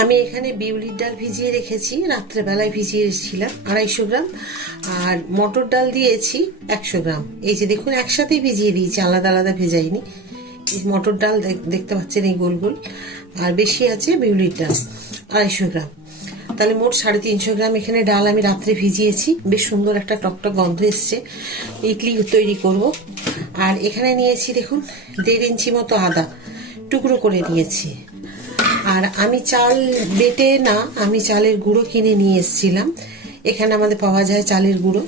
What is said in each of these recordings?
আমি এখানে বিউলির ডাল ভিজিয়ে রেখেছি, রাত্রেবেলায় ভিজিয়ে রেখেছিলাম আড়াইশো গ্রাম, আর মটর ডাল দিয়েছি একশো গ্রাম। এই যে দেখুন, একসাথেই ভিজিয়ে দিয়েছি, আলাদা আলাদা ভেজাইনি। মটর ডাল দেখ- দেখতে পাচ্ছেন এই গোল গোল, আর বেশি আছে বিউলির ডাল, আড়াইশো গ্রাম। তাহলে মোট সাড়ে তিনশো গ্রাম এখানে ডাল আমি রাত্রে ভিজিয়েছি, বেশ সুন্দর একটা টকটক গন্ধ এসছে, ইডলি তৈরি করব। আর এখানে নিয়েছি দেখুন, দেড় ইঞ্চি মতো আদা, টুকরো করে নিয়েছি। আর আমি চাল বেটে না, আমি চালের গুঁড়ো কিনে নিয়ে এসেছিলাম। এখানে আমাদের পাওয়া যায় চালের গুঁড়ো।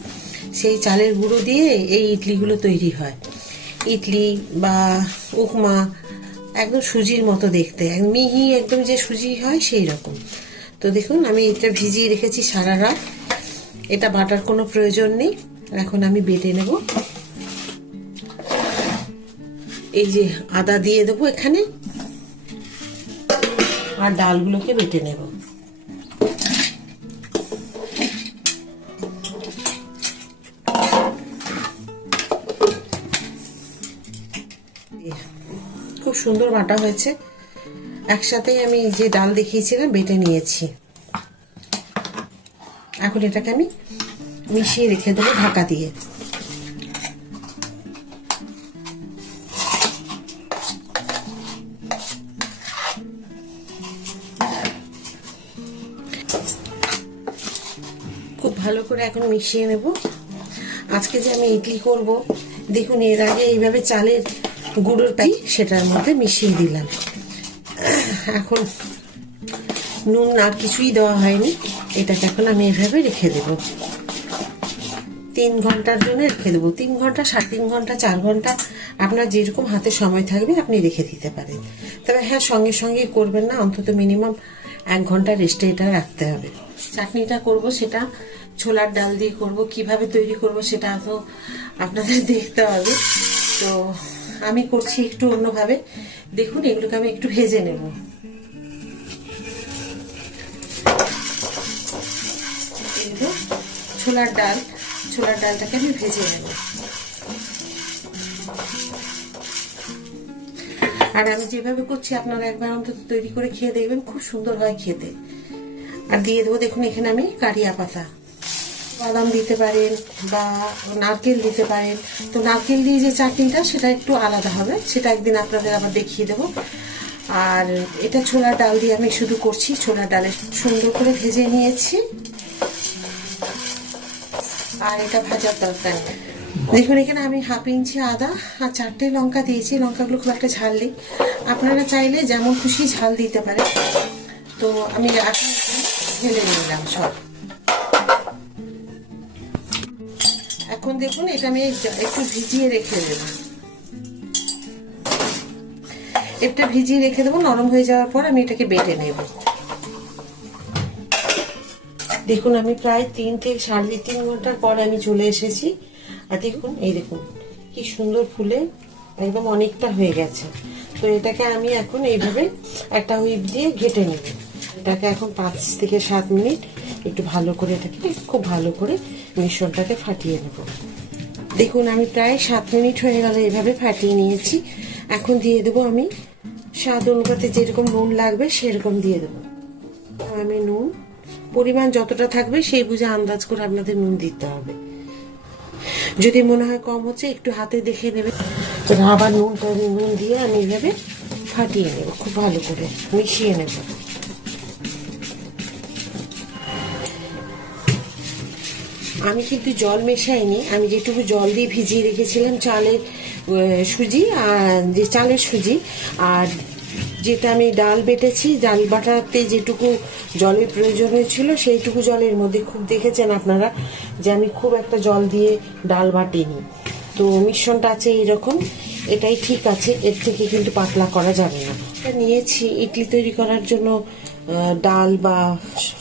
সেই চালের গুঁড়ো দিয়ে এই ইডলিগুলো তৈরি হয়। ইডলি বা উপমা, একদম সুজির মতো দেখতে। মিহি একদম যে সুজি হয় সেই রকম। তো দেখুন, আমি এটা ভিজিয়ে রেখেছি সারা রাত। এটা বাটার কোনো প্রয়োজন নেই। এখন আমি বেটে নেব। এই যে আদা দিয়ে দেবো এখানে। আর ডালগুলোকে বেটে নেব। খুব সুন্দর বাটা হয়েছে। একসাথেই আমি যে ডাল দেখিয়েছিলাম, বেটে নিয়েছি। এখন এটাকে আমি মিশিয়ে রেখে দেবো ঢাকা দিয়ে। ভালো করে এখন মিশিয়ে নেব। আজকে যে আমি ইডলি করব, দেখুন এর আগে এইভাবে চালের গুঁড়োর পাই সেটার মধ্যে মিশিয়ে দিলাম। এখন নুন আর কিছুই দেওয়া হয়নি, এটাকে এখন আমি এভাবে রেখে দেব। তিন ঘণ্টার জন্য রেখে দেবো। তিন ঘণ্টা, সাড়ে তিন ঘণ্টা, চার ঘণ্টা, আপনার যেরকম হাতে সময় থাকবে আপনি রেখে দিতে পারেন। তবে হ্যাঁ সঙ্গে সঙ্গে করবেন না, অন্তত মিনিমাম এক ঘণ্টা রেস্টে এটা রাখতে হবে। চাটনিটা করব সেটা ছোলার ডাল দিয়ে করব, কীভাবে তৈরি করব সেটা তো আপনাদের দেখতে হবে। তো আমি করছি একটু অন্যভাবে। দেখুন, এগুলোকে আমি একটু ভেজে নেব। ছোলার ডাল, ছোলার ডালটাকে আমি ভেজে নেব। আর আমি যেভাবে করছি, আপনারা একবার অন্তত তৈরি করে খেয়ে দেখবেন, খুব সুন্দর হয় খেতে। আর দিয়ে দেবো, দেখুন, এখানে আমি কারিয়া পাতা। বাদাম দিতে পারেন বা নারকেল দিতে পারেন। তো নারকেল দিয়ে যে চাটনিটা সেটা একটু আলাদা হবে। সেটা একদিন আপনাদের আবার দেখিয়ে দেবো। আর এটা ছোলার ডাল দিয়ে আমি শুধু করছি। ছোলার ডালে সুন্দর করে ভেজে নিয়েছি। আর এটা ভাজার দরকার দেখুন এখানে আমি হাফ ইঞ্চি আদা আর চারটে লঙ্কা দিয়েছি। লঙ্কাগুলো খুব একটা ঝাল নেই। আপনারা চাইলে যেমন খুশি ঝাল দিতে পারেন। তো আমি এখন ঢেলে নিলাম সব। এখন দেখুন, এটা আমি একটু ভিজিয়ে রেখে দেবো। এটা ভিজিয়ে রেখে দেবো, নরম হয়ে যাওয়ার পর আমি এটাকে বেটে নেব। দেখুন, আমি প্রায় তিন থেকে সাড়ে তিন ঘণ্টার পর আমি চলে এসেছি। আর দেখুন, এই দেখুন, কি সুন্দর ফুলে একদম অনেকটা হয়ে গেছে। তো এটাকে আমি এখন এইভাবে একটা হুইপ দিয়ে ঘেটে নেব। এটাকে এখন পাঁচ থেকে সাত মিনিট একটু ভালো করে এটাকে খুব ভালো করে মিশ্রণটাকে ফাটিয়ে নেব। দেখুন, আমি প্রায় সাত মিনিট হয়ে গেল এভাবে ফাটিয়ে নিয়েছি। এখন দিয়ে দেবো আমি স্বাদ অনুপাতে যেরকম নুন লাগবে সেরকম দিয়ে দেবো। আমি নুন, পরিমাণ যতটা থাকবে সেই বুঝে আন্দাজ করে আপনাদের নুন দিতে হবে। যদি মনে হয় কম হচ্ছে, একটু হাতে দেখে নেবে। আবার নুনটা নুন দিয়ে আমি এভাবে ফাটিয়ে নেব, খুব ভালো করে মিশিয়ে নেব। আমি কিন্তু জল মেশাইনি। আমি যেটুকু জল দিয়ে ভিজিয়ে রেখেছিলাম চালের সুজি, আর যে চালের সুজি। আর যেটা আমি ডাল বেটেছি, ডাল বাটাতে যেটুকু জলের প্রয়োজন ছিল সেইটুকু জলের মধ্যে খুব দেখেছেন আপনারা যে আমি খুব একটা জল দিয়ে ডাল বাটিনি। তো মিশ্রণটা আছে এইরকম, এটাই ঠিক আছে, এর থেকে কিন্তু পাতলা করা যাবে না। এটা নিয়েছি, ইডলি তৈরি করার জন্য ডাল বা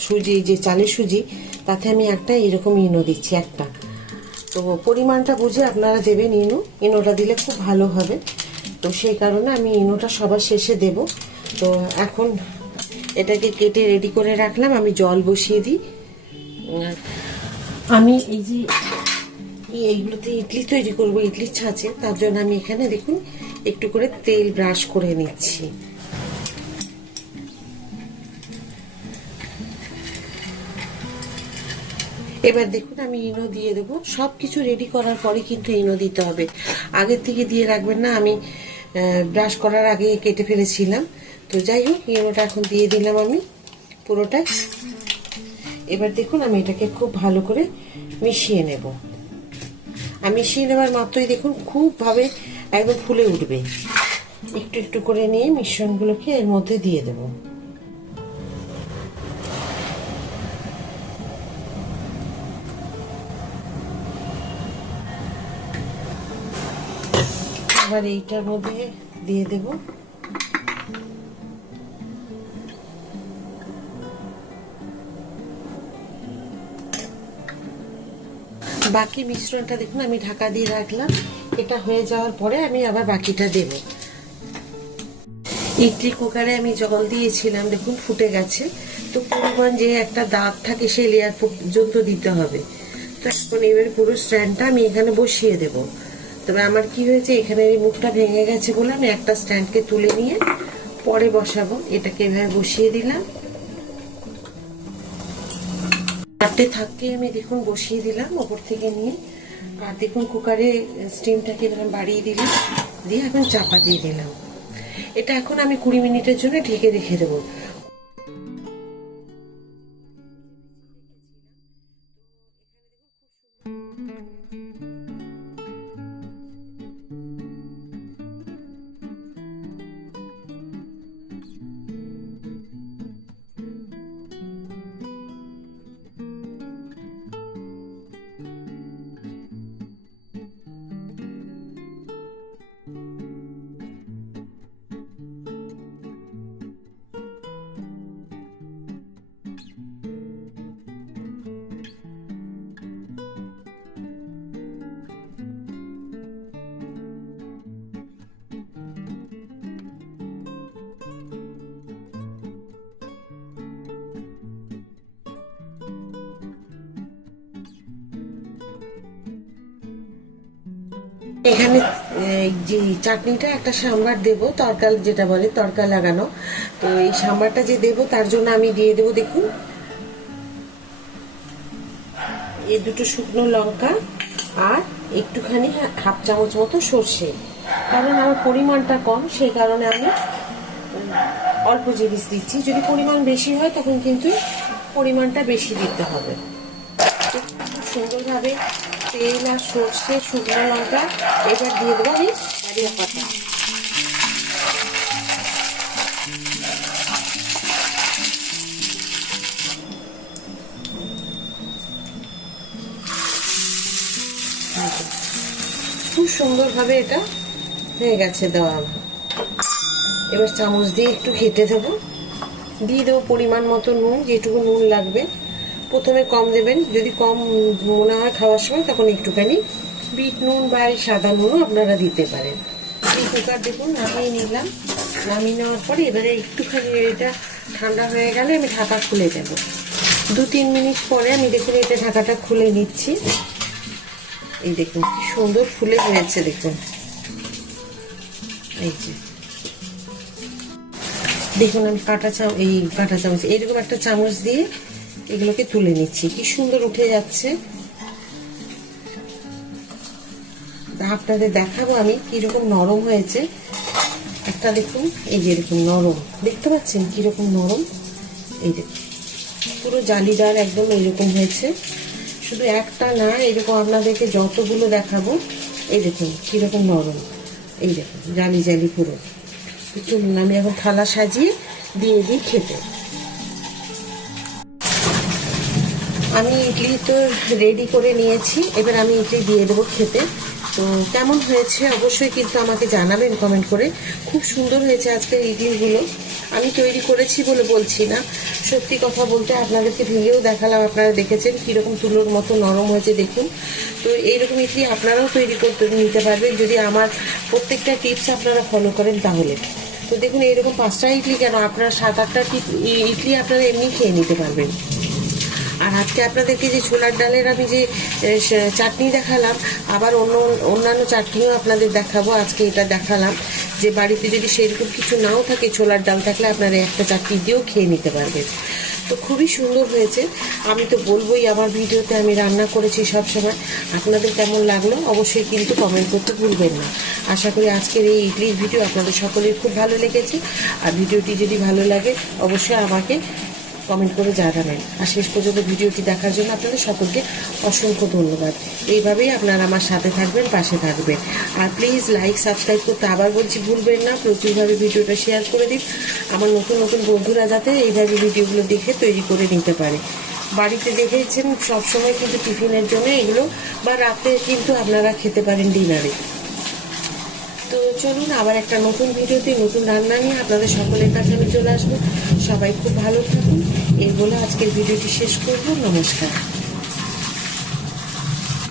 সুজি, যে চালের সুজি তাতে আমি একটা এরকম ইনো দিচ্ছি, একটা। তো পরিমাণটা বুঝে আপনারা দেবেন ইনো। ইনোটা দিলে খুব ভালো হবে। তো সেই কারণে আমি ইনোটা সবার শেষে দেব। তো এখন এটাকে কেটে রেডি করে রাখলাম। আমি জল বসিয়ে দিই। আমি এই যে এইগুলোতে ইডলি তৈরি করব ইডলির ছাঁচে। তার জন্য আমি এখানে দেখুন, একটু করে তেল ব্রাশ করে নিচ্ছি। এবার দেখুন আমি ইনো দিয়ে দেবো। সব কিছু রেডি করার পরে কিন্তু ইনো দিতে হবে। আগের থেকে দিয়ে রাখবেন না, আমি ব্রাশ করার আগে কেটে ফেলেছিলাম। তো যাই হোক ইনোটা এখন দিয়ে দিলাম আমি পুরোটাই। এবার দেখুন আমি এটাকে খুব ভালো করে মিশিয়ে নেব। আর মিশিয়ে নেবার মাত্রই দেখুন খুবভাবে একদম ফুলে উঠবে। একটু একটু করে নিয়ে মিশ্রণগুলোকে এর মধ্যে দিয়ে দেবো। আবার এইটার মধ্যে দিয়ে দেব। বাকি মিশ্রণটা দেখুন, আমি ঢাকা দিয়ে রাখলাম। এটা হয়ে যাওয়ার পরে আমি আবার বাকিটা দেব। ইডলি কুকারে আমি জল দিয়েছিলাম, দেখুন ফুটে গেছে। তো পরিমাণ যে একটা দাগ থাকে, সেই লেয়ার পর্যন্ত দিতে হবে। তো এখন এবার পুরো স্ট্যান্ডটা আমি এখানে বসিয়ে দেবো। তবে আমার কি হয়েছে, এখানে এই মুখটা ভেঙে গেছে বলে আমি একটা স্ট্যান্ডকে তুলে নিয়ে পরে বসাবো। এটাকে এভাবে বসিয়ে দিলাম। চারটে থাকতে আমি দেখুন বসিয়ে দিলাম, ওপর থেকে নিয়ে। আর দেখুন কুকারে স্টিমটাকে এরকম বাড়িয়ে দিলাম, দিয়ে এখন চাপা দিয়ে দিলাম। এটা এখন আমি কুড়ি মিনিটের জন্য ঢেকে রেখে দেবো। এখানে যে চাটনিটা একটা সাম্বার দেব তরকা যেটা বলে তরকা লাগানো। তো এই সাম্বারটা যে দেব, তার জন্য আমি দিয়ে দেব, দেখুন। এই দুটো শুকনো লঙ্কা আর একটুখানি হাফ চামচ মতো সর্ষে। কারণ আমার পরিমাণটা কম, সেই কারণে আমি অল্প জিনিস দিচ্ছি। যদি পরিমাণ বেশি হয়, তখন কিন্তু পরিমাণটা বেশি দিতে হবে। খুব সুন্দরভাবে তেল আর সর্ষে, শুকনো লঙ্কা এবার দিয়ে দেবো আমি কারিয়া পাতা। খুব সুন্দরভাবে এটা হয়ে গেছে দেওয়া। এবার চামচ দিয়ে একটু ঘেটে দেবো। দিয়ে দেবো পরিমাণ মতো নুন, যেটুকু নুন লাগবে। প্রথমে কম দেবেন। যদি কম মনে হয় খাওয়ার সময়, তখন একটুখানি বিট নুন বা সাদা নুনও আপনারা দিতে পারেন। এই কুকার দেখুন, নামিয়ে নিলাম। নামিয়ে নেওয়ার পরে এবারে একটুখানি এটা ঠান্ডা হয়ে গেলে আমি ঢাকা খুলে দেব। দু তিন মিনিট পরে আমি দেখুন এটা ঢাকাটা খুলে নিচ্ছি। এই দেখুন, কি সুন্দর ফুলে হয়েছে দেখুন। এই যে। দেখুন আমি কাঁটা চাম, এই কাঁটা চামচ, এইরকম একটা চামচ দিয়ে এগুলোকে তুলে নিচ্ছি। কি সুন্দর উঠে যাচ্ছে। আপনাদের দেখাবো আমি কীরকম নরম হয়েছে। একটা দেখুন, এই যে এরকম নরম। দেখতে পাচ্ছেন কীরকম নরম? এই দেখুন। পুরো জালিদার একদম এইরকম হয়েছে। শুধু একটা না, এরকম আপনাদেরকে যতগুলো দেখাবো, এই দেখুন কীরকম নরম। এই দেখুন, জালি জালি পুরো। চলুন আমি এখন থালা সাজিয়ে দিয়ে দিই খেতে। আমি ইডলি তো রেডি করে নিয়েছি। এবার আমি ইডলি দিয়ে দেবো খেতে। তো কেমন হয়েছে অবশ্যই কিন্তু আমাকে জানাবেন কমেন্ট করে। খুব সুন্দর হয়েছে আজকের ইডলিগুলো। আমি তৈরি করেছি বলে বলছি না। সত্যি কথা বলতে আপনাদেরকে ভেঙেও দেখালাম, আপনারা দেখেছেন কীরকম তুলোর মতো নরম হয়েছে দেখুন। তো এইরকম ইডলি আপনারাও তৈরি করতে নিতে পারবেন। যদি আমার প্রত্যেকটা টিপস আপনারা ফলো করেন তাহলে। তো দেখুন এইরকম পাঁচটা ইডলি কেন আপনারা সাত আটটা ইডলি আপনারা এমনি খেয়ে নিতে পারবেন। আর আজকে আপনাদেরকে যে ছোলার ডালের আমি যে চাটনি দেখালাম, আবার অন্য, অন্যান্য চাটনিও আপনাদের দেখাবো, আজকে এটা দেখালাম। যে বাড়িতে যদি সেরকম কিছু নাও থাকে, ছোলার ডাল থাকলে আপনারা একটা চাটনি দিয়েও খেয়ে নিতে পারবেন। তো খুবই সুন্দর হয়েছে। আমি তো বলবোই, আমার ভিডিওতে আমি রান্না করেছি সব সময়। আপনাদের কেমন লাগল? অবশ্যই কিন্তু কমেন্ট করতে ভুলবেন না। আশা করি আজকের এই ইডলির ভিডিও আপনাদের সকলের খুব ভালো লেগেছে। আর ভিডিওটি যদি ভালো লাগে, অবশ্যই আমাকে কমেন্ট করে জানাবেন। আর শেষ পর্যন্ত ভিডিওটি দেখার জন্য আপনাদের সকলকে অসংখ্য ধন্যবাদ। এইভাবেই আপনারা আমার সাথে থাকবেন, পাশে থাকবেন। আর প্লিজ লাইক সাবস্ক্রাইব করতে আবার বলছি ভুলবেন না, প্রচুরভাবে ভিডিওটা শেয়ার করে দিন। আমার নতুন নতুন বন্ধুরা যাতে এইভাবে ভিডিওগুলো দেখে তৈরি করে নিতে পারে। বাড়িতে দেখেছেন সবসময় কিন্তু টিফিনের জন্য এগুলো বা রাতে কিন্তু আপনারা খেতে পারেন ডিনারে। তো চলুন আবার একটা নতুন ভিডিওতে নতুন রান্না নিয়ে আপনাদের সকলের কাছে আমি চলে আসব। সবাই খুব ভালো থাকুন। এই বলে আজকের ভিডিওটি শেষ করব। নমস্কার।